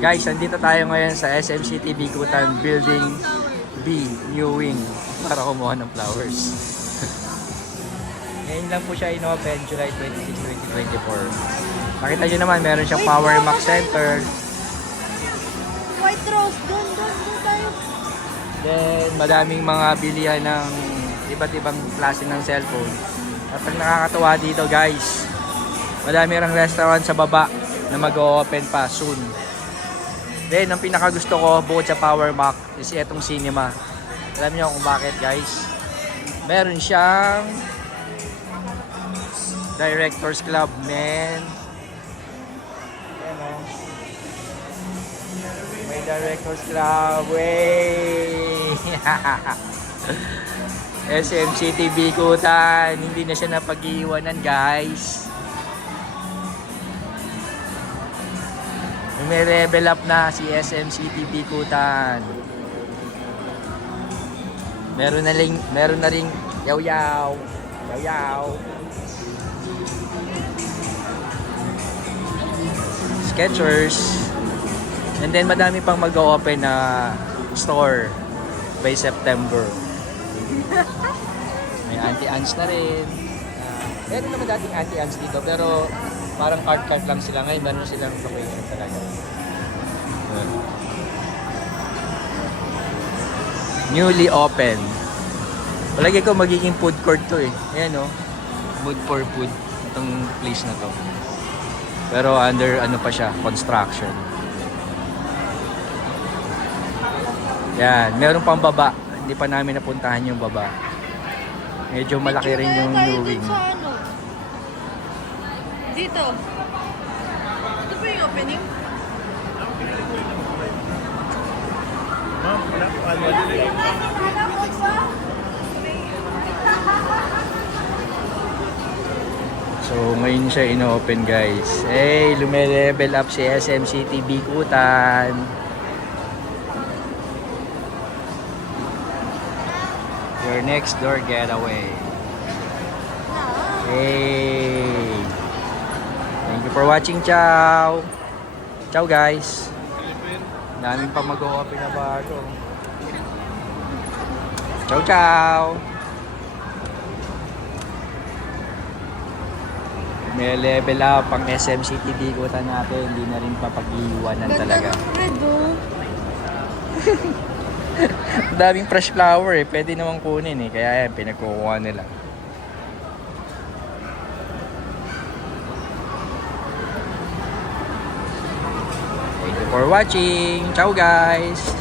Guys, andito tayo ngayon sa SM City Bikutan Building B, New Wing, para kumuha ng flowers. Ngayon lang po siya in-open, July 26, 2024. Makita nyo naman, meron siyang Power Mac Center. White Rose, doon tayo. Then, madaming mga bilihan ng iba't ibang klase ng cellphone. At ang nakakatuwa dito guys, madami ring restaurant sa baba na mag-o-open pa soon. Then, ang pinakagusto ko bukod sa Power Mac is itong cinema. Alam niyo kung bakit guys? Meron siyang Directors Club, man. Ayan o. May Directors Club, wey! SM City Bikutan, hindi na siya napag-iwanan guys. May level up na si SM City Bikutan. Meron na ring yaw-yaw. Skechers. And then madami pang mag-o-open na store by September. May Auntie Anne's na rin. Meron naman dating Auntie Anne's dito pero parang cart lang sila ngayon. Meron silang location talaga. Newly open. Palagi ko magiging food court to eh. Ayan o. Mood for food. Itong place na to. Pero under ano pa siya, construction. Yan. Meron pang baba. Hindi pa namin napuntahan yung baba. Medyo malaki rin yung new wing. Dito. Ito pa yung opening? So, ngayon siya ino-open guys. Hey, lume-level up si SM City Bikutan. Your next door getaway. Hey. Thank you for watching. Ciao. Ciao guys. Daming pa mag-o-open na bago. Ciao, ciao. May level up ang SM City Bikutan natin. Hindi na rin papag-iwanan talaga. Daming fresh flower eh. Pwede namang kunin eh. Kaya yan, pinagkukuha nila. Thank you for watching. Ciao guys.